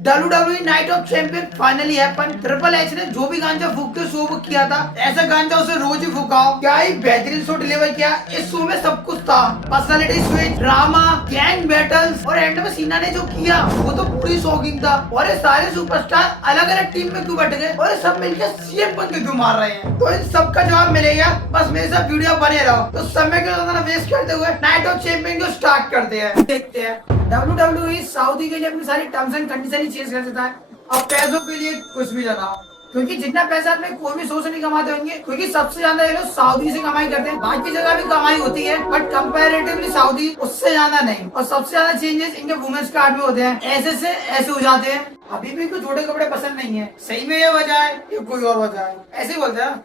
WWE night of champion finally happen. Triple H ने जो भी गांजा फूक के शो बुक किया था, ऐसा गांजा उसे रोज ही फूकाओ। क्या ही बेहतरीन शो डिलीवर किया। इस शो में सब कुछ था, personality switch, drama, gang battles और एंड में सीना ने जो किया वो तो पूरी शॉकिंग था। और ये सारे सुपरस्टार अलग अलग टीम में क्यों बट गए और ये सब मिलकर सीएम बन के क्यों मार रहे हैं, तो इन सबका जवाब मिलेगा। बस मेरे साथ वीडियो बने रहो। तो समय को ज्यादा वेस्ट करते हुए नाइट ऑफ चैंपियन को स्टार्ट करते हैं। देखते हैं WWE सऊदी के लिए अपनी सारी terms and condition he change कर देता है। अब पैसों के लिए कुछ भी जनाओ, क्योंकि जितना पैसा अपने कोई भी शो से नहीं कमाते होंगे, क्योंकि सबसे ज्यादा ये लोग सऊदी से कमाई करते हैं। बाकी जगह भी कमाई होती है बट कंपैरेटिवली सऊदी उससे ज्यादा नहीं। और सबसे ज्यादा चेंजेस इनके वुमेन्स कार्ड में होते हैं, ऐसे से ऐसे हो जाते हैं। अभी भी कोई छोटे कपड़े पसंद नहीं है। सही में ये वजह है या कोई और वजह है? ऐसे ही बोलते हैं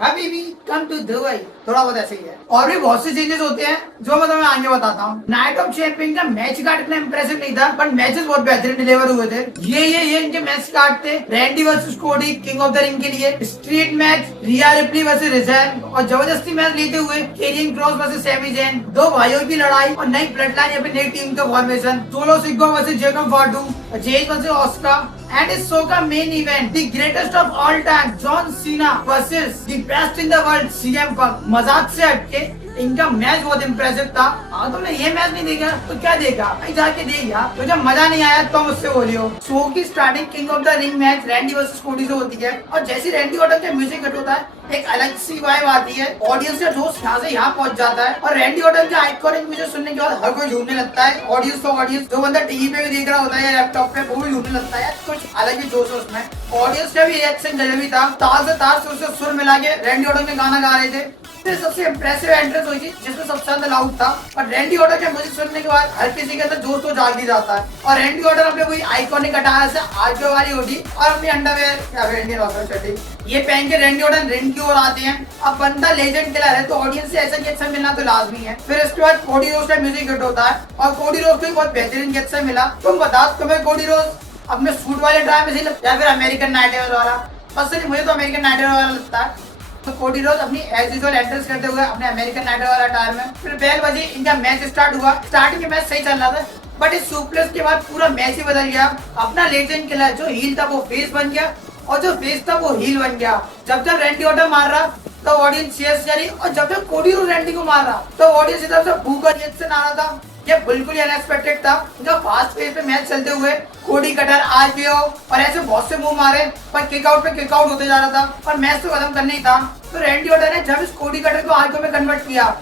हबीबी कम टू दुबई, थोड़ा बहुत ऐसे ही है। और भी बहुत से चेंजेस होते हैं जो मैं तुम्हें आगे बताता हूँ। नाइट ऑफ चैंपियन का मैच कार्ड इतना इंप्रेसिव नहीं था, बट मैचेस बहुत बेहतरीन डिलीवर हुए थे। ये इनके मैच कार्ड थे। Randy versus Cody king of the ring के लिए, street match Rhea Ripley versus रिजन, और जबरदस्ती मैच लेते हुए Karrion Kross versus Sami Zayn, दो भाइयों की लड़ाई और नई ब्लड लाइन या फिर नई टीम का formation, Solo Sikoa versus Jacob Fatu, जेज वर्सेस ऑस्का, एंड इस शो का main event the greatest of all time John Cena versus the best in the world CM Punk. मजाक से हटके इनका मैच बहुत इंप्रेसिव था। तुमने ये मैच नहीं देखा तो क्या देखा, कहीं जाके देखा। तो जब मजा नहीं आया तो मुझसे बोलियो। शो की starting king of the ring match Randy versus कोडी से होती है, और जैसे रैंडी ऑर्टन का म्यूजिक कट होता है एक अलग सी वाइब आती है। ऑडियंस का जोश यहाँ से यहाँ पहुंच जाता है, और रैंडी ऑर्टन का आइकॉनिक म्यूजिक सुनने के बाद हर कोई झूमने लगता है। ऑडियंस जो बंदा टीवी पे भी देख रहा होता है या लैपटॉप पे, वो भी झूमने लगता है। कुछ अलग ही जोश है उसमें। ऑडियंस का भी रिएक्शन गजब था। तार से तार सुर मिला के रैंडी ऑर्टन में गाना गा रहे थे। सबसे इम्प्रेसिव एंट्रेंस हुई थी जिसमें सबसे ज्यादा लाउड था। और रैंडी ऑर्टन के म्यूजिक सुनने के बाद हर किसी के अंदर जोश तो जाग ही जाता है। और रैंडी ऑर्टन अपने कोई आइकॉनिक अटायर से आगे वाली होगी और अपनी अंडरवेयर या फिर इंडियन ऑफर चड्डी ये पहन के रैंडी ऑर्टन रिंग की ओर आते हैं। अब बंदा लेजेंड किलर है तो ऑडियंस से ऐसा रिएक्शन मिलना तो लाजमी है। फिर इसके बाद कोडी रोज का म्यूजिक हिट होता है, और कोडी रोज को बहुत बेहतरीन रिएक्शन मिला। तुम बताओ तुम्हें कोडी रोज अपने सूट वाले ड्राइव में सही लगता है या फिर अमेरिकन नाइट वाला? पर्सनली मुझे तो अमेरिकन नाइट वाला लगता है। तो कोडी रोज अपनी एज यूजुअल एंट्रेंस करते हुए अपने अमेरिकन नाइट वाला अटायर में, फिर बेल बजी, इनका मैच स्टार्ट हुआ। स्टार्टिंग में मैच सही चल रहा था, बट इस सुप्लेस के बाद पूरा मैच ही बदल गया। अपना लेजेंड किलर जो हील था वो फेस बन गया, और जो फेस था वो हील बन गया। जब रैंडी ऑर्टन मार रहा तो ऑडियंस चीयर्स करी, और जब कोडी रोज रैंडी को मार रहा तो ऑडियंस की तरफ से बू का रिएक्शन आ रहा था। ये बिल्कुल ही अनएक्सपेक्टेड था। जो फास्ट पेस पे मैच चलते हुए कोडी कटर आरपीओ और ऐसे बहुत से मूव मारे, पर किक आउट पे किक आउट होते जा रहा था, और मैच तो खत्म करना ही था। तो रैंडी ऑर्टन ने जब इस कोडी कटर को आरपीओ में कन्वर्ट किया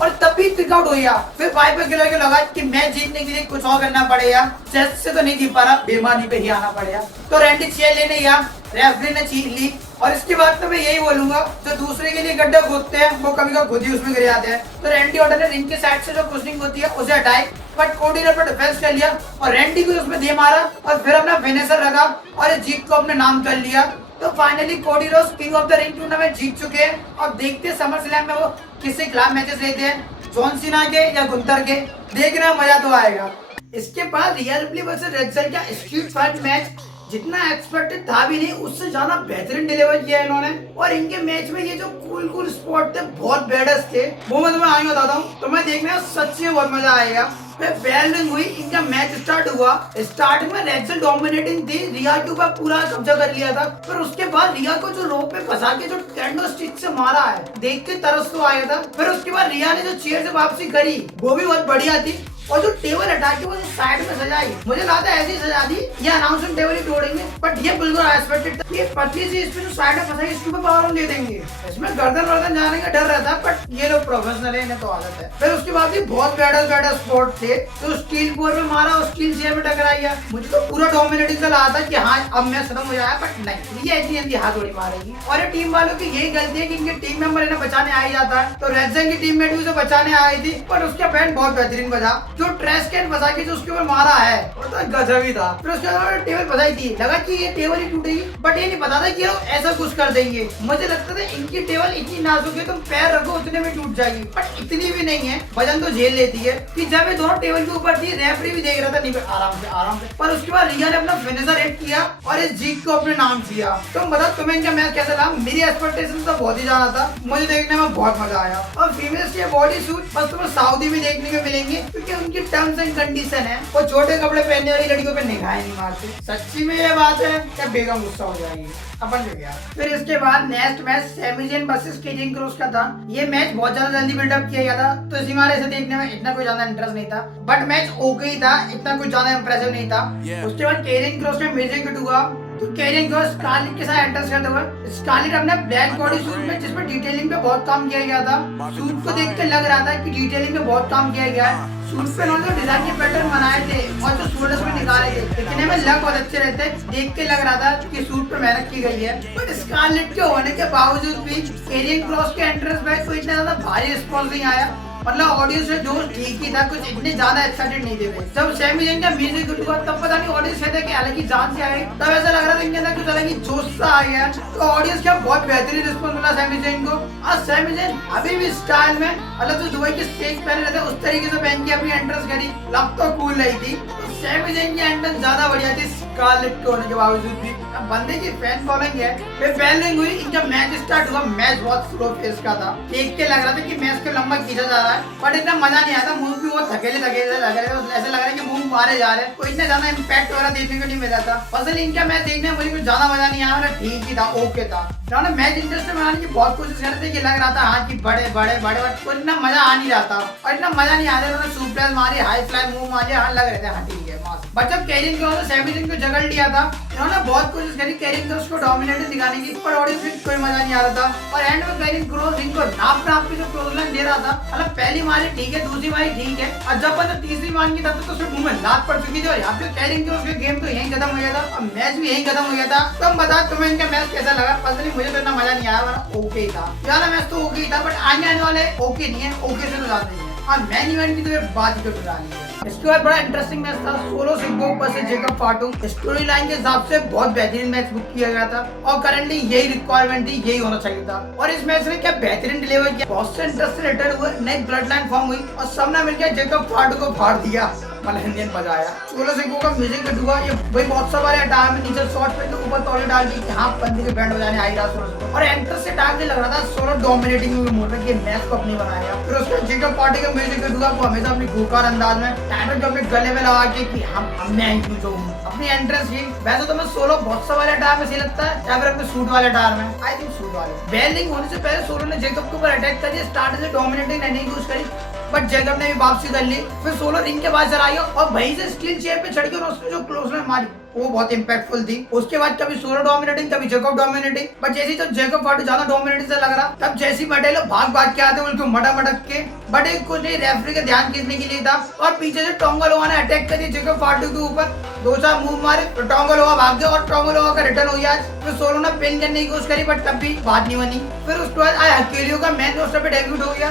और तब भी किक आउट हो गया। फिर 5 किलो के लगा कि मैच जीतने के लिए कुछ और करना पड़ेगा, चेस्ट से तो नहीं जीत पा रहा, बेमानी पे ही आना पड़ेगा। तो रैंडी चेयर लेने गया, रेफरी ने चीज ली। और इसके बाद तो मैं यही बोलूंगा, जो दूसरे के लिए गड्ढा खोदते हैं वो कभी कभी खुद ही उसमें गिर जाते हैं। तो रैंडी ऑर्टन ने रिंग के साइड से जो कुशनिंग होती है उसे हटाई, बट कोडी ने अपना डिफेंस कर लिया और रैंडी को उसमें दे मारा, और फिर अपना फिनिशर रखा और इस जीत को अपने नाम कर लिया। तो finally Cody Rhodes King of the Ring tournament जीत चुके हैं। और देखते हैं समर स्लैम में वो किसके खिलाफ मैचेस लेते हैं, जॉन सीना के या गुंतर के। देखना मजा तो आएगा। इसके बाद रिया रिप्ली वर्सेस रेक्सल का स्ट्रीट फाइट मैच जितना एक्सपेक्टेड था भी नहीं, उससे ज्यादा बेहतरीन डिलीवर किया इन्होंने। और इनके मैच में ये जो कूल स्पॉट थे बहुत बेडस थे, वो मैं तुम्हें आगे बताता हूँ। तुम्हें देखने में सच्ची में बहुत मजा आएगा। फिर बेल रिंग हुई, इनका मैच स्टार्ट हुआ। स्टार्टिंग में रेक्सल डोमिनेटिंग थी, रिया के ऊपर पूरा कब्जा कर लिया था। फिर उसके बाद रिया को जो रोप पे फंसा के जो कैंडो स्टिक से मारा है, देख के तरस तो आया था। फिर उसके बाद रिया ने जो चेयर से वापसी करी वो भी बहुत बढ़िया थी। और जो टेबल हटा के वो जो साइड में सजाई, मुझे लगता है ऐसी सजा दी ये अनाउंसमेंट टेबल ही तोड़ेंगे, बट ये बिल्कुल एक्सपेक्टेड था। ये पतली सी इस पे जो साइड में फंसाई इसके ऊपर पावर दे देंगे। इसमें गर्दन जाने का डर रहता है, बट ये लोग प्रोफेशनल है, इन्हें तो आदत है। फिर उसके बाद भी बहुत बेडर स्पॉट थे। तो स्टील बोर में मारा और स्टील चेयर में टकराई। मुझे तो पूरा डोमिनेटिंग का लगा था कि हाँ अब मैच खत्म हो जाएगा, बट नहीं, ये इतनी हाथ थोड़ी मारेगी। और ये टीम वालों की यही गलती है कि इनके टीम मेंबर इन्हें बचाने आ ही जाता है। तो रेक्सल की टीममेट भी उसे बचाने आई थी, पर उसका बैंड बहुत बेहतरीन बजा। जो ट्रैश कैन फंसा के जो उसके ऊपर मारा है वो तो गजब ही था। फिर उसके बाद टेबल फंसाई थी, लगा कि ये टेबल ही टूटेगी, बट ये नहीं पता था कि लोग ऐसा कुछ कर देंगे। मुझे लगता था इनकी टेबल इतनी नाजुक है, तुम पैर रखो उतने में टूट जाएगी, बट इतनी भी नहीं है, वजन तो झेल लेती है। कि जब ये दोनों टेबल के ऊपर थी, रेफरी भी देख रहा था, नहीं आराम से। पर उसके बाद रिया ने अपना फिनिशर हिट किया और इस जीत को अपने नाम किया। तुम बताओ तुम्हें इनका मैच कैसा लगा? मेरी एक्सपेक्टेशन तो बहुत ही ज्यादा था, मुझे देखने में बहुत मजा आया। और फीमेल्स के बॉडी सूट बस तुम्हें सऊदी में देखने को मिलेंगे, क्योंकि उनकी टर्म्स एंड कंडीशन है, वो छोटे कपड़े पहनने वाली लड़कियों पे निगाहें नहीं मारते। सच्ची में ये बात है क्या बेगम गुस्सा हो जाएगी अपन जो गया। फिर इसके बाद next match Sami Zayn versus Karrion Kross का था। ये मैच बहुत ज्यादा जल्दी बिल्डअप किया गया था, तो इसी मारे इसे देखने में इतना कोई ज्यादा इंटरेस्ट नहीं था, बट मैच ओके ही था, इतना कुछ ज्यादा इंप्रेसिव नहीं था। उसके बाद केरियन क्रॉस में म्यूजिक हुआ, तो केरियन क्रॉस स्कारलेट के साथ एंटर करते हुए स्कारलेट अपने ब्लैक बॉडी सूट में, जिसमें डिटेलिंग पे बहुत काम किया गया था, सूट को देख के लग रहा था कि डिटेलिंग पे बहुत काम किया गया है। सूट पे उन्होंने डिजाइन के पैटर्न बनाए थे और जो शोल्डर्स में निकाले थे, दिखने में लग बहुत अच्छे रहते, देख के लग रहा था कि सूट पे मेहनत की गई है। पर स्कारलेट के होने के बावजूद भी केरियन क्रॉस के एंट्रेंस में कोई इतना ज्यादा भारी रिस्पॉन्स नहीं आया, मतलब ऑडियंस में जोश ठीक ही था, कुछ इतने ज्यादा एक्साइटेड नहीं थे। जब सैमी ज़ेन का म्यूजिक हुआ तब पता नहीं ऑडियंस कहते कि अलग ही जान से आई, तब ऐसा लग रहा था इनके अंदर कुछ अलग ही जोश सा आ गया। तो ऑडियंस का बहुत बेहतरीन रिस्पॉन्स मिला सैमी ज़ेन को। और सैमी ज़ेन अभी भी स्टाइल में, मतलब जो दुबई के स्टेज पहने रहते उस तरीके से पहन के अपनी एंट्रेंस करी, लग तो कूल रही थी। तो सैमी ज़ेन की एंट्रेंस ज्यादा बढ़िया थी स्कारलेट के होने के बावजूद भी। अब बंदे की फैन फॉलोइंग है, फिर बैलिंग हुई, इनका मैच स्टार्ट हुआ, मैच बहुत स्लो फेस का था, देख के लग रहा था कि मैच को लंबा खींचा जा रहा है, बट इतना मजा नहीं आया। मूव भी बहुत थकेले थकेले लग रहे थे, ऐसा लग रहा है कि मूव मारे जा रहे हैं, कोई इतना ज्यादा इम्पैक्ट वगैरह देखने को नहीं मिला था। असल इनका मैच देखने में मुझे कुछ ज्यादा मजा नहीं आया, ठीक ही था, ओके था। उन्होंने मैच इंटरेस्ट बनाने की बहुत कोशिश कर रहे थे कि लग रहा था हाँ कि बड़े बड़े बड़े बट इतना मजा आ नहीं रहा था, और इतना मजा नहीं आ रहा। उन्होंने सुपर मारी, हाई फ्लाई मूव मारे, हाँ लग रहे थे हाँ ठीक है। बट जब केरियन क्रॉस ने सैमी ज़ेन को जगड़ लिया था, इन्होंने बहुत कोशिश करी केरियन क्रॉस को डोमिनेट दिखाने की, पर ऑडियंस में कोई मजा नहीं आ रहा था। और एंड में केरियन क्रॉस इनको नाप के जो क्लोज लाइन दे रहा था, मतलब पहली मारी ठीक है, दूसरी मारी ठीक है, और जब मतलब तीसरी मान की तब तो उसके मुंह में लात पड़ चुकी थी, और यहाँ पे केरियन क्रॉस का गेम तो यहीं खत्म हो गया था, और मैच भी यहीं खत्म हो गया था। तुम बताओ तुम्हें इनका मैच कैसा लगा? पर्सनली मुझे तो इतना मजा नहीं आया, वरना ओके ही था, ज्यादा मैच तो ओके ही था, बट आने वाले ओके नहीं है, ओके से तो ज्यादा नहीं है। और मेन इवेंट की तो ये बात ही तो डाली है। इसके बाद बड़ा इंटरेस्टिंग मैच था Solo Sikoa versus Jacob Fatu. Story line के हिसाब से बहुत बेहतरीन मैच बुक किया गया था, और करंटली यही रिक्वायरमेंट थी, यही होना चाहिए था। और इस मैच में क्या बेहतरीन डिलीवर किया, बहुत से इंटरेस्ट रिलेटेड हुए, नई ब्लड लाइन फॉर्म हुई, और सबने मिलकर जेकब फाटू को फाड़ दिया, मतलब इंडियन बजाया। सोलो सिग्गो का म्यूजिक हिट हुआ, ये वही बहुत सा बार हटाया में नीचे शॉर्ट पे, तो ऊपर तौले डाल दी कि हाँ बंदी के बैंड बजाने आई रहा सोलो, और एंटर से टाइम लग रहा था सोलो डोमिनेटिंग मोड में कि मैच को अपनी बनाया। फिर उसके जेकब फाटू का म्यूजिक हिट हुआ, वो हमेशा अपनी खूंखार अंदाज में टाइटल जो अपने गले में लगा के कि हमने अपनी एंट्रेंस की। वैसे तो मैं सोलो बहुत सा वाले टायर में सही लगता है, या फिर अपने सूट वाले टायर में, आई थिंक सूट वाले। बेलिंग होने से पहले सोलो ने जेकब के ऊपर अटैक कर दिया, स्टार्ट से डोमिनेटिंग नहीं यूज करी, बट जेकब ने भी वापसी कर ली। फिर सोलो रिंग के बाद चलाई और वहीं से स्टील चेयर पे चढ़ के उसने जो क्लोज में मारी वो बहुत इंपैक्टफुल थी। उसके बाद कभी सोलो डोमिनेटिंग, कभी जेकब डोमिनेटिंग, बट जैसे तो जेकब फाटू ज्यादा डोमिनेटिंग से लग रहा, तब जैसी पटेल भाग के आते उनको मटक के, बट एक कुछ नहीं, रेफरी का ध्यान खींचने के लिए था, और पीछे से टोंगलोवा ने अटैक कर दिया जेकब फाटू के ऊपर, 2-4 मूव मारे तो टोंगलोवा भाग गया, और टोंगलोवा का रिटर्न हो गया। फिर सोलो ने पिन करने की कोशिश करी, बट तब भी बात नहीं बनी। फिर उसके बाद हकीलियो का मेन रोस्टर पे डेब्यूट हो गया,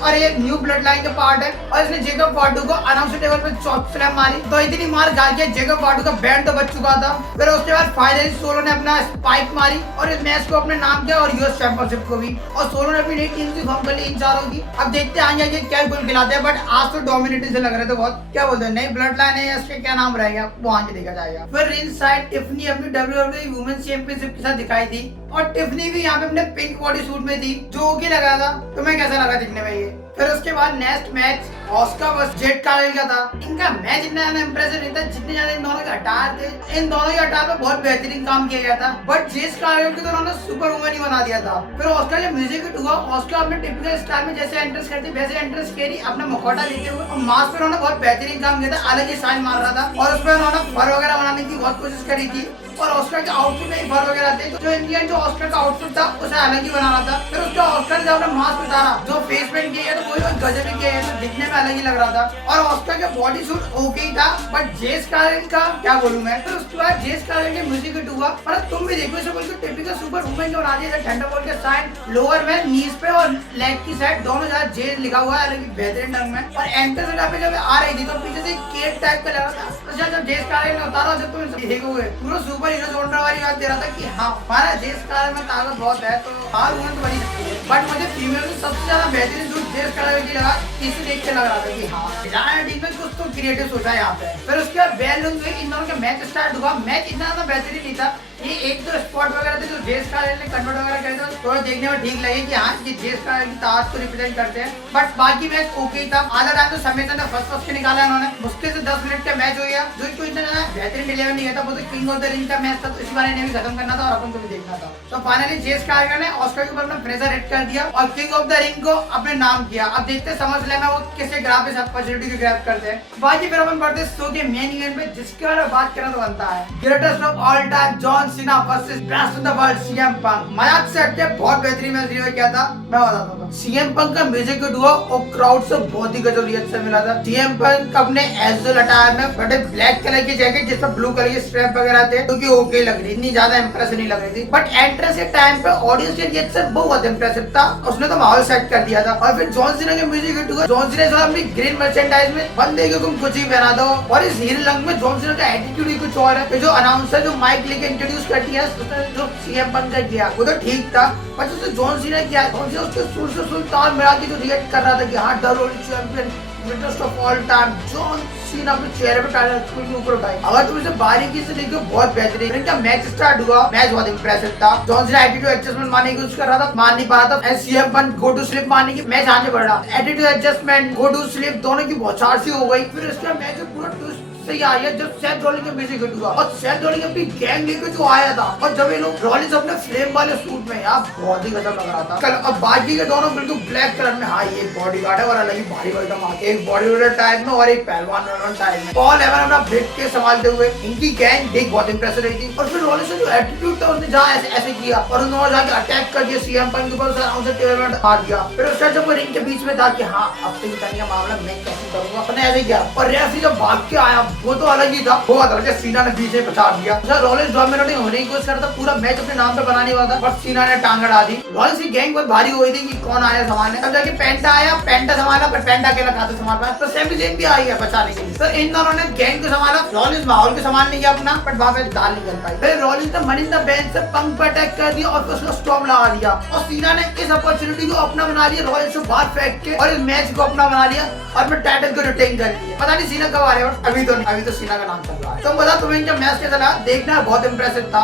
और ये न्यू ब्लड लाइन का पार्ट है, और इसने जेकब फाटू को अनाउंस टेबल पे चॉप स्लैम मारी, तो इतनी मार खा के जेकब फाटू का बैंड तो बच चुका था। फिर उसके बाद फाइनली सोलो ने अपना स्पाइक मारी और इस मैच को अपने नाम किया, और यूएस चैंपियनशिप को भी, और सोलो ने अपनी नई टीम की फॉर्म कर ली इन चारों की। अब देखते आगे क्या गोल खिलाते हैं, बट आज तो डोमिनेटिंग से लग रहे थे बहुत। क्या बोलते हैं, नई ब्लड लाइन है, इसके क्या नाम रहेगा वो आगे देखा जाएगा। फिर रिंग साइड टिफनी अपनी WWE वुमेन्स चैंपियनशिप के साथ दिखाई दी, और टिफनी भी यहाँ पे अपने पिंक बॉडी सूट में थी, जो ओके लगा था। तुम्हें कैसा लगा दिखने में ये? फिर उसके बाद next match Asuka versus Z Kargil का था। इनका मैच इतना ज्यादा इंप्रेसिव नहीं था जितने ज्यादा इन दोनों के अटायर थे। इन दोनों के अटायर पे बहुत बेहतरीन काम किया गया था, बट जेड कार्गिल को तो उन्होंने सुपर वुमन ही बना दिया था। फिर ऑस्का ने म्यूजिक हिट हुआ, ऑस्का अपने टिपिकल स्टाइल में जैसे एंट्रेंस करती वैसे एंट्रेंस करी, अपना मुखौटा लेते हुए, और मास्क पे उन्होंने बहुत बेहतरीन काम किया था, अलग ही साइन मार रहा था, और उसमें उन्होंने फर वगैरह बनाने की बहुत कोशिश करी थी, और ऑस्कर के आउटफिट में फर वगैरह थे, तो जो इंडियन जो ऑस्कर का आउटफिट था उसे अलग ही बना रहा था। फिर उसका ऑस्कर जब अपना मास्क उतारा, जो फेस पेंट किया तो कोई गजब ही किया है, तो दिखने में अलग ही लग रहा था, और ऑस्कर का बॉडी सूट ओके ही था, बट जेस कार्गिल का क्या बोलूं मैं। फिर उसके बाद जेस कार्गिल के म्यूजिक हिट हुआ, मतलब तुम भी देखो इसे बिल्कुल टिपिकल सुपर वुमेन जो बना दिया, थंडरबोल्ट के साइड लोअर में नीज पे और लेग की साइड दोनों जगह जेस लिखा हुआ है, अलग ही बेहतरीन ढंग में, और एंकर जगह पे जब आ रही थी तो पीछे से केट टाइप का लगा था, तो जब जेस कार्गिल ने उतारा, जब तुम देखोगे पूरा सुपर ऊपर हीरो जोनर वाली बात दे रहा था कि हाँ हमारा जेस कार में ताकत बहुत है, तो हाँ वुमेन तो बनी सकती है। बट मुझे फीमेल में सबसे ज्यादा बेहतरीन जो जेस कार की लगा, इसे देख के लग रहा था कि हाँ जाना टीम में कुछ तो क्रिएटिव सोचा है यहाँ पे। फिर उसके बाद बैलून में इन दोनों का मैच स्टार्ट हुआ। मैच इतना ज्यादा बेहतरीन नहीं था, ये एक दो स्पॉट वगैरह थे जो जेस कार ने कन्वर्ट वगैरह करे थे, थोड़ा देखने में ठीक लगे कि हाँ ये जेस कार की ताकत को रिप्रेजेंट करते हैं। बट बाकी मैच ओके था। आधा टाइम तो समेत ने फर्स्ट के निकाला इन्होंने, मुश्किल से 10 मिनट का मैच हो गया, जो कोई इतना ज्यादा बेहतरीन डिलीवर नहीं था। वो तो किंग ऑफ द रिंग का मैच था, तो इस बार इन्हें भी खत्म करना था और अपन को भी देखना था। तो फाइनली जेस कार ने ऑस्कर के ऊपर अपना फ्रेजर हिट कर दिया और किंग ऑफ द रिंग को अपने नाम किया। अब देखते समझ ले में वो किसे ग्राफ इस अपॉर्चुनिटी को ग्रैब करते हैं। बाकी फिर अपन बढ़ते शो के मेन इवेंट पे, जिसके बारे में बात करना तो बनता है greatest of all time John Cena versus best of the world CM Punk. मजाक से हटके बहुत बेहतरीन मैच रिव्यू किया था, मैं बताता हूँ। सीएम पंक का म्यूजिक हुआ और क्राउड से बहुत ही गजब रिएक्शन मिला था। सीएम पंक अपने एजुअल अटायर में बड़े ब्लैक कलर की जैकेट जिसमें ब्लू कलर के स्ट्रैप वगैरह थे, क्योंकि ओके लग रही, इतनी ज्यादा इंप्रेसिव नहीं लग रही थी। बट एंट्रेंस के टाइम पे ऑडियंस के रिएक्शन बहुत इंप्रेसिव था, उसने तो माहौल सेट कर दिया था। और फिर जॉन सीना के म्यूजिक हुआ, जॉन सीना अपनी ग्रीन मर्चेंडाइज में बंदे को तुम कुछ ही पहना दो, और इस हीरो लंग में जॉन सीना का एटीट्यूड ही कुछ और है। जो अनाउंसर जो माइक लेके इंट्रोड्यूस करती है, जो सीएम पंक का किया वो तो ठीक था, पर जो जॉन सीना किया उसके सुर से सुर ताल मिला के जो रिएक्ट कर रहा था कि हाँ the world champion greatest of all time John सीना अपने चेहरे पे टाइटल ऊपर उठाई। अगर तुम इसे बारीकी से देखो बहुत बेहतरीन। इनका मैच स्टार्ट हुआ, मैच बहुत इंप्रेसिव था। जॉन सीना एटीट्यूड एडजस्टमेंट मारने की कोशिश कर रहा था, मान नहीं पा रहा था। CM Punk go to sleep मारने की, मैच आगे बढ़ रहा। Attitude adjustment, go to sleep दोनों की बौछार सी हो गई। फिर इसका मैच पूरा ट्विस्ट से आया जब सेथ रॉलिंस के म्यूजिक हिट हुआ, और सेथ रॉलिंस अपनी गैंग लेकर जो आया था, और जब ये लोग रॉलिंस अपने फ्लेम वाले सूट में, यार बहुत ही गजब लग रहा था। कल अब बाकी के दोनों बिल्कुल ब्लैक कलर में, हाँ ये बॉडीगार्ड है और अलग ही भारी एकदम आके, एक बॉडीबिल्डर टाइप में और एक पहलवान टाइप में। पॉल एवन अपना ब्रेक के संभालते हुए, इनकी गैंग देख बहुत इंप्रेसिव रही थी। और फिर रॉलिंस जो एटीट्यूड था उसने जहाँ ऐसे किया और उन्होंने जाके अटैक कर दिया सीएम पंक के ऊपर, उसे टेबल में हार दिया। फिर उसका जब वो रिंग के बीच में था कि हाँ अब से जिताने का मामला मैं कैसे करूंगा, उसने ऐसे किया। और रेफरी जब भाग के आया वो तो अलग ही था, बहुत अलग। सीना ने पीछे बचा दिया। रॉलिंस डोमिनेटिंग होने की कोशिश कर रहा था, पूरा मैच अपने नाम पे बनाने वाला था, बट सीना ने टांग अड़ा दी। रॉलिंस की गैंग बहुत भारी हो गई थी कि कौन आया संभालने। तब जाके पेंटा आया, पेंटा संभाला, पर पेंटा अकेला खाते संभाल पाया। तो सेमी जेन भी आई है बचाने के लिए। तो इन दोनों ने गैंग को संभाला, रॉलिंस माहौल को संभाल नहीं किया अपना, बट वहां पे दाल नहीं कर पाई। फिर रॉलिंस ने मनी इन द बैंक से पंक पर अटैक कर दिया और फिर उसको स्टॉप लगा दिया, और सीना ने इस अपॉर्चुनिटी को अपना बना लिया, रॉलिंस से बाहर फेंक के, और इस मैच को अपना बना लिया और फिर टाइटल को रिटेन कर लिया। पता नहीं सीना कब आ रहा है, अभी तो सीना का नाम चल रहा है। तुम बता तुम्हें क्या मैच कैसा लगा? देखना बहुत इंप्रेसिव था।